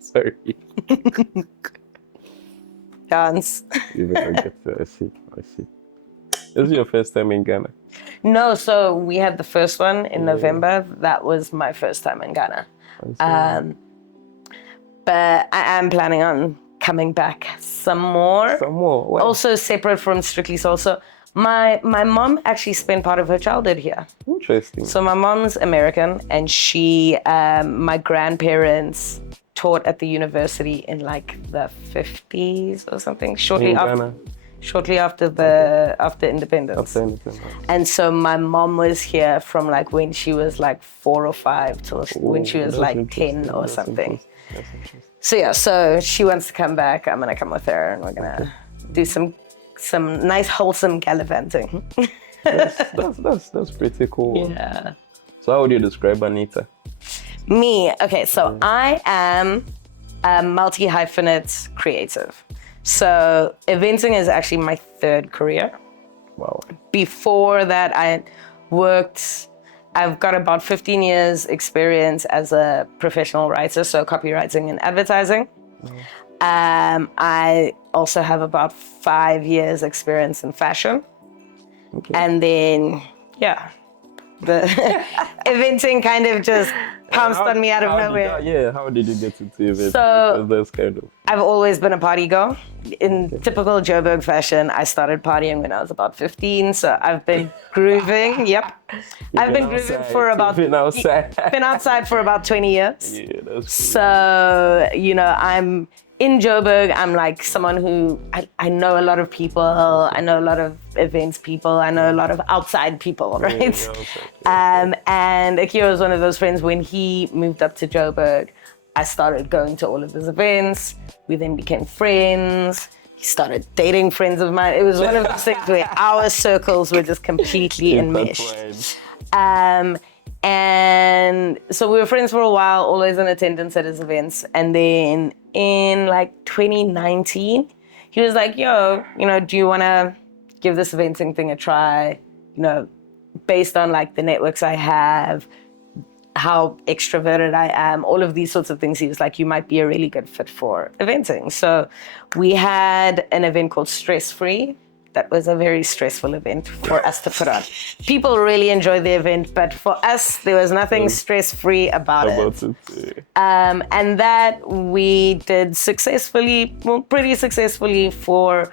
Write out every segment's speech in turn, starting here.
Sorry. Dance. You better get to, I see. This is your first time in Ghana? No, so we had the first one in November. That was my first time in Ghana. But I am planning on coming back some more. Wow. Also separate from Strictly Soul. So my mom actually spent part of her childhood here. Interesting. So my mom's American, and my grandparents taught at the university in like the 50s or something, shortly after independence. And so my mom was here from like when she was like 4 or 5 till when she was like 10 or something. That's interesting. So yeah, so she wants to come back. I'm gonna come with her, and we're gonna do some nice wholesome gallivanting. That's pretty cool. Yeah. So how would you describe Anita? Me, okay, so I am a multi-hyphenate creative. So eventing is actually my 3rd career. Wow. Before that, I've got about 15 years experience as a professional writer, so copywriting and advertising. I also have about 5 years experience in fashion. Okay. And then, the eventing kind of just pounced on me out of nowhere. How did you get into events? So, Because that's kind of... I've always been a party girl. In typical Joburg fashion, I started partying when I was about 15, so I've been grooving. Yep. I've been grooving for about... Been outside. Been outside for about 20 years. Yeah, that's cool. So, I'm in Joburg. I'm like someone who, I know a lot of people. I know a lot of events people. I know a lot of outside people, right? And Akira was one of those friends. When he moved up to Joburg, I started going to all of his events. We then became friends. He started dating friends of mine. It was one of those things where our circles were just completely enmeshed. And so we were friends for a while, always in attendance at his events. And then in like 2019, he was like, yo, do you want to give this eventing thing a try? Based on like the networks I have, how extroverted I am, all of these sorts of things. He was like, you might be a really good fit for eventing. So we had an event called Stress Free. That was a very stressful event for us to put on. People really enjoyed the event, but for us, there was nothing stress-free about it. And that we did pretty successfully for,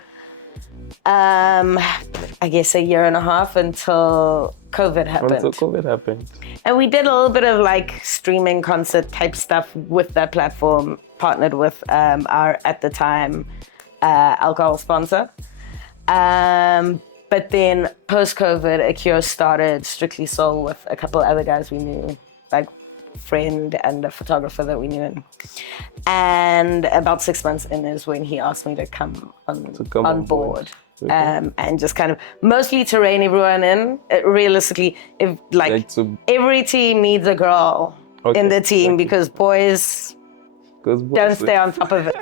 I guess, a year and a half until COVID happened. And we did a little bit of like streaming concert type stuff with that platform, partnered with our, at the time, alcohol sponsor. But then post-COVID, Akira started Strictly Soul with a couple other guys we knew, like friend and a photographer that we knew. And about 6 months in is when he asked me to come on board. Okay. And just kind of mostly to rein everyone in. Realistically, if every team needs a girl in the team because boys don't stay on top of it.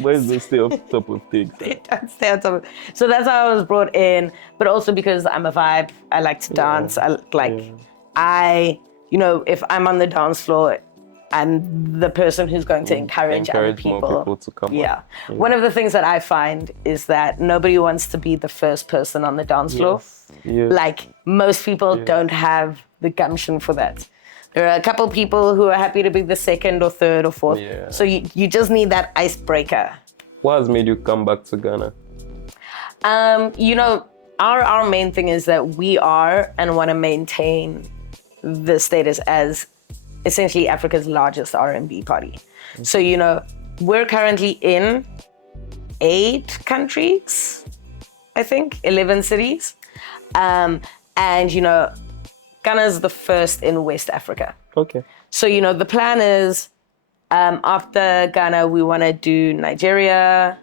Boys don't stay on top of things. They don't stay on top of it. So that's how I was brought in, but also because I'm a vibe. I like to dance. If I'm on the dance floor, I'm the person who's going to encourage other people. More people to come on. One of the things that I find is that nobody wants to be the first person on the dance floor. Yes. Like most people don't have the gumption for that. There are a couple people who are happy to be the second or third or fourth. Yeah. So you just need that icebreaker. What has made you come back to Ghana? Our main thing is that we are and want to maintain the status as essentially Africa's largest R&B party. Mm-hmm. So, we're currently in 8 countries, I think, 11 cities. And, Ghana's the first in West Africa. Okay. So, the plan is after Ghana, we want to do Nigeria,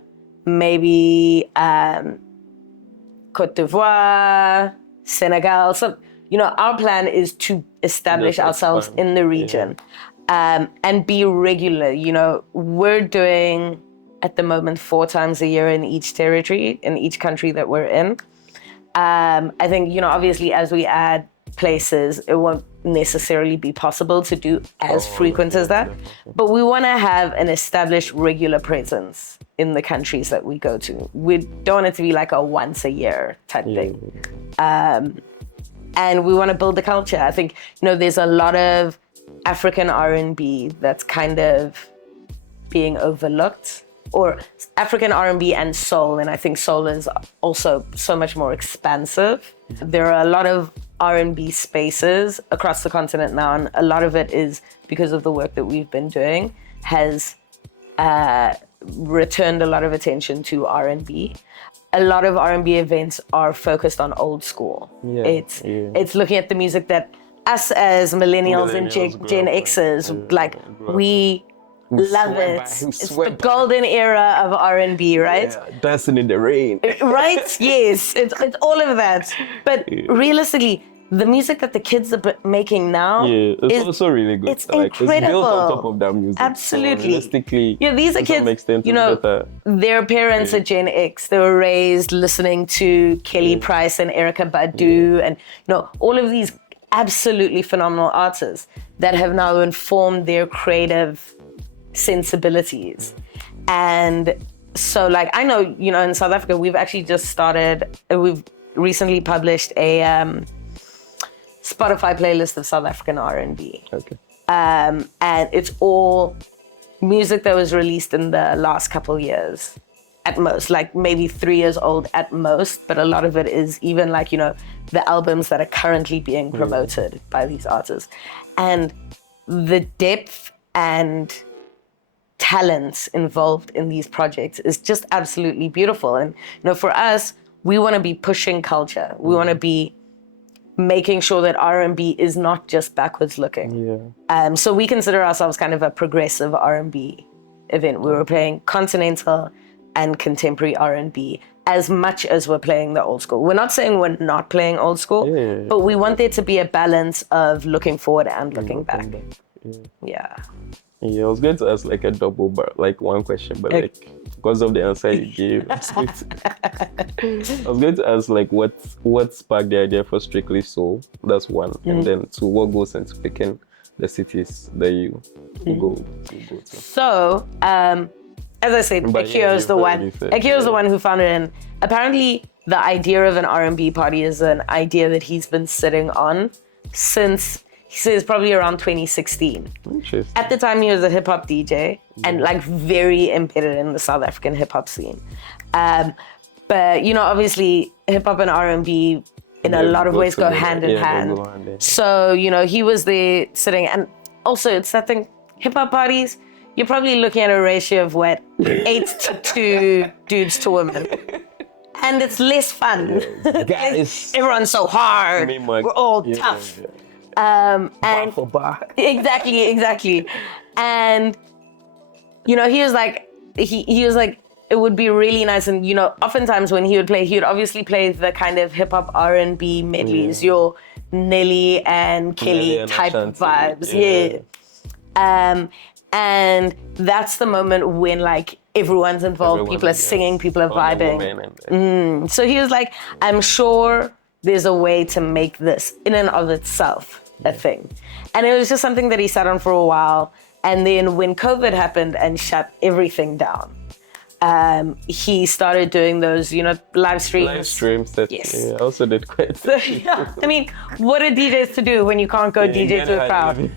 maybe Côte d'Ivoire, Senegal. So, our plan is to establish ourselves in the region and be regular. We're doing at the moment 4 times a year in each territory, in each country that we're in. I think, obviously as we add places, it won't necessarily be possible to do as frequent as that. But we want to have an established regular presence in the countries that we go to. We don't want it to be like a once a year type thing. And we want to build the culture. I think, there's a lot of African R&B that's kind of being overlooked, or African R&B and soul. And I think soul is also so much more expansive. There are a lot of R&B spaces across the continent now, and a lot of it is because of the work that we've been doing has returned a lot of attention to R&B. A lot of R&B events are focused on old school. It's looking at the music that us as millennials and Gen Xers, we love it. It's the golden era of R&B, right? Yeah, dancing in the rain. Right? Yes, it's all of that. But realistically, the music that the kids are making now it's also really good. It's incredible. It's built on top of that music. Absolutely. So realistically, these are kids, their parents are Gen X. They were raised listening to Kelly Price and Erykah Badu and all of these absolutely phenomenal artists that have now informed their creative sensibilities. And so I know, in South Africa, we've actually just we've recently published a Spotify playlist of South African R&B. Okay. And it's all music that was released in the last couple years at most, maybe 3 years old at most, but a lot of it is even the albums that are currently being promoted by these artists. And the depth and talent involved in these projects is just absolutely beautiful. And for us, we want to be pushing culture. We want to be making sure that R&B is not just backwards looking. So we consider ourselves kind of a progressive R&B event. We were playing continental and contemporary R&B as much as we're playing the old school. We're not saying we're not playing old school, but we want there to be a balance of looking forward and looking back. Yeah, I was going to ask a double bar, one question, but because of the answer you gave, I was going to ask what sparked the idea for Strictly Soul? That's one, and then two, what goes into picking the cities that you go to? So, as I said, Akio is the one. Akio is the one who founded it. And apparently, the idea of an R&B party is an idea that he's been sitting on since. He says probably around 2016. Interesting. At the time, he was a hip hop DJ and very embedded in the South African hip hop scene. But obviously, hip hop and R&B in a lot of ways go hand in hand. So he was there sitting, and also it's that thing. Hip hop parties, you're probably looking at a ratio of 8 to 2 dudes to women. And it's less fun. Guys. Everyone's so hard. We're all tough. And bar for bar. Exactly. And he was he was it would be really nice. And oftentimes when he would play, he would obviously play the kind of hip hop R&B medleys, your Nelly and Kelly type vibes. And that's the moment when everyone's involved, people are singing, people are vibing. So he was I'm sure there's a way to make this in and of itself a thing. And it was just something that he sat on for a while. And then when COVID happened and shut everything down, he started doing those, live streams. Live streams that I also did quite. I mean, what are DJs to do when you can't go DJ to a crowd?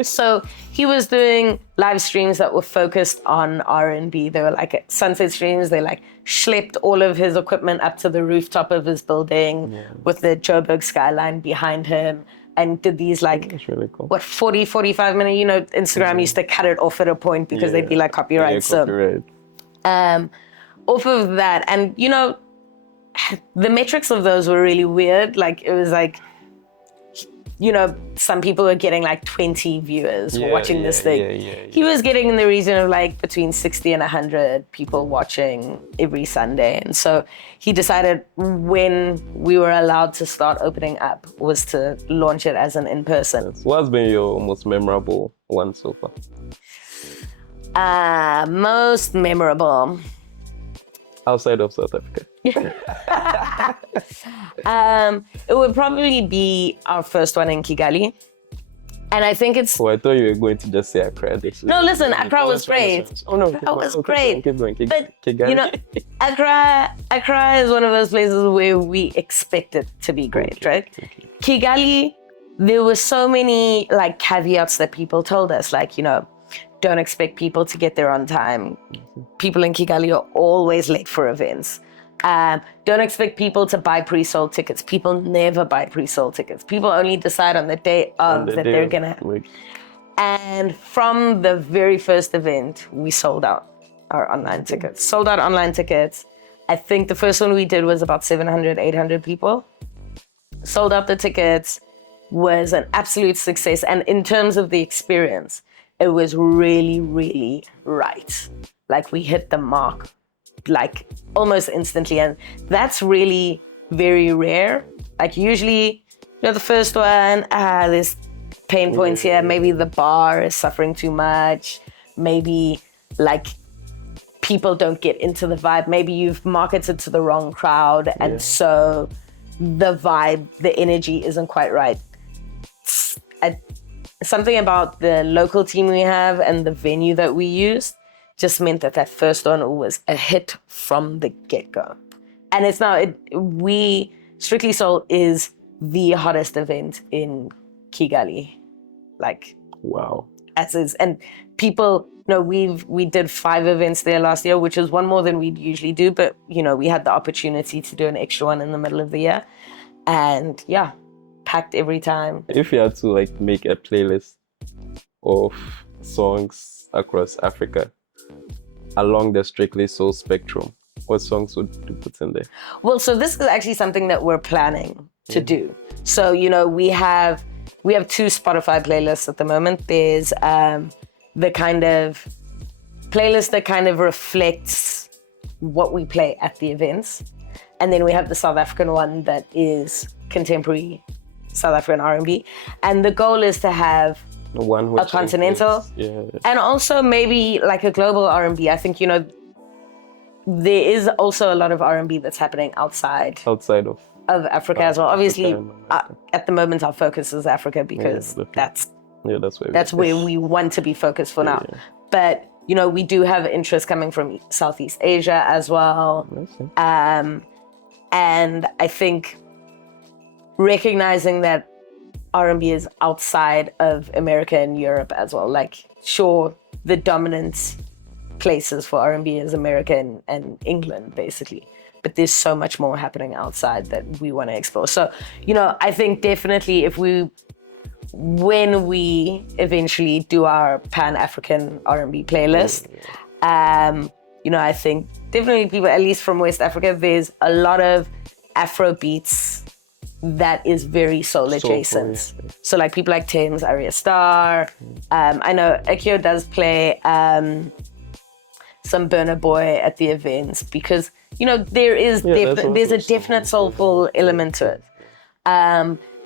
So he was doing live streams that were focused on R&B. They were sunset streams. They schlepped all of his equipment up to the rooftop of his building with the Joburg skyline behind him, and did these That's really cool. 40, 45 minute, Instagram used to cut it off at a point because they'd be copyright. Copyright. Off of that, and the metrics of those were really weird. It was some people were getting 20 viewers watching this thing. He was getting in the region of between 60 and 100 people watching every Sunday. And so he decided when we were allowed to start opening up was to launch it as an in-person. What's been your most memorable one so far? Most memorable. Outside of South Africa. It would probably be our first one in Kigali. And I think it's... Oh, I thought you were going to just say Accra. No, listen, Accra was great. Oh, no. Accra was great. Keep going. But, you know, Accra is one of those places where we expect it to be great, right? Okay. Kigali, there were so many like caveats that people told us, like, you know, don't expect people to get there on time. People in Kigali are always late for events. Don't expect people to buy pre-sold tickets. People never buy pre-sold tickets. People only decide on the day of that they're gonna have. And from the very first event, we sold out our online tickets. Sold out online tickets. I think the first one we did was about 700, 800 people. Sold out the tickets, was an absolute success. And in terms of the experience, it was really, really right. Like we hit the mark like almost instantly. And that's really very rare. Like usually, you know, the first one, there's pain points here. Maybe the bar is suffering too much. Maybe like people don't get into the vibe. Maybe you've marketed to the wrong crowd. And so the vibe, the energy isn't quite right. Something about the local team we have and the venue that we used just meant that that first one was a hit from the get-go. And it's now, Strictly Soul is the hottest event in Kigali. Like, wow. As is. And people, you know, we did 5 events there last year, which is one more than we'd usually do. But, you know, we had the opportunity to do an extra one in the middle of the year. And yeah, packed every time. If you had to like make a playlist of songs across Africa along the Strictly Soul spectrum, what songs would you put in there? Well, so this is actually something that we're planning to do. So, you know, we have 2 Spotify playlists at the moment. There's the kind of playlist that kind of reflects what we play at the events. And then we have the South African one that is contemporary South African R&B. And the goal is to have a continental and also maybe like a global R&B. I think, you know, there is also a lot of R&B that's happening outside of Africa as well. Obviously, at the moment, our focus is Africa because that's where we want to be focused for now. But, you know, we do have interest coming from Southeast Asia as well. And I think recognizing that R&B is outside of America and Europe as well. Like, sure, the dominant places for R&B is America and England, basically. But there's so much more happening outside that we want to explore. So, you know, I think definitely when we eventually do our Pan-African R&B playlist, you know, I think definitely people, at least from West Africa, there's a lot of Afro beats that is very soul adjacent. So like people like Thames, Arya Star. I know Akio does play some Burna Boy at the events because, you know, there's a definite soulful element to it.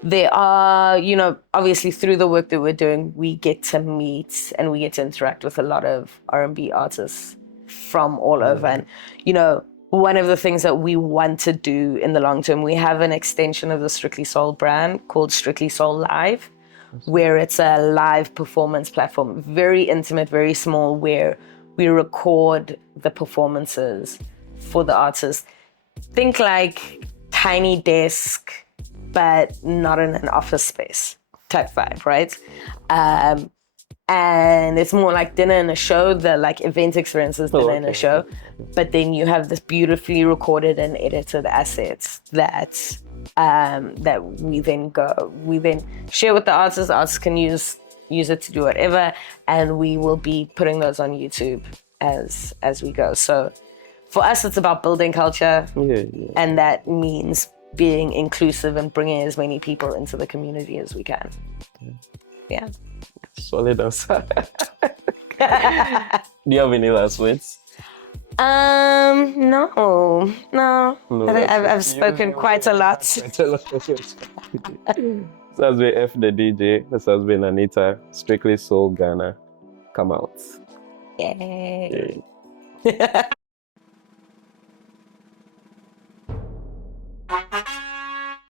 There are, you know, obviously through the work that we're doing, we get to meet and we get to interact with a lot of R&B artists from all over. And, you know, one of the things that we want to do in the long term, we have an extension of the Strictly Soul brand called Strictly Soul Live, where it's a live performance platform, very intimate, very small, where we record the performances for the artists. Think like tiny desk, but not in an office space type vibe, right? And it's more like dinner and a show, the like event experience is dinner and a show. But then you have this beautifully recorded and edited assets that we then share with the artists. The artists can use it to do whatever, and we will be putting those on YouTube as we go. So for us, it's about building culture, and that means being inclusive and bringing as many people into the community as we can. Yeah. Solid answer. Do you have any last words? No. I've spoken quite a lot. This has been Eff The DJ. This has been Anita. Strictly Soul Ghana. Come out. Yay.